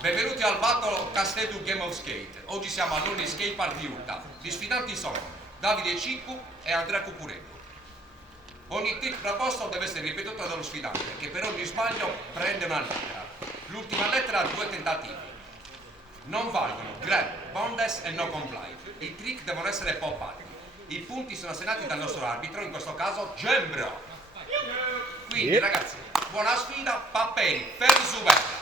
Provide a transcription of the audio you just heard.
Benvenuti al Battle Castello Game of Skate. Oggi siamo all'Only Skate Park di Utah. Gli sfidanti sono Davide Ciccu e Andrea Cucuretto. Ogni trick proposto deve essere ripetuto dallo sfidante, che per ogni sbaglio prende una lettera. L'ultima lettera ha 2 tentativi. Non valgono grab, boneless e no comply. I trick devono essere poppati. I punti sono assegnati dal nostro arbitro, in questo caso Gembro. Quindi ragazzi, buona sfida, Papperi, per Zuber.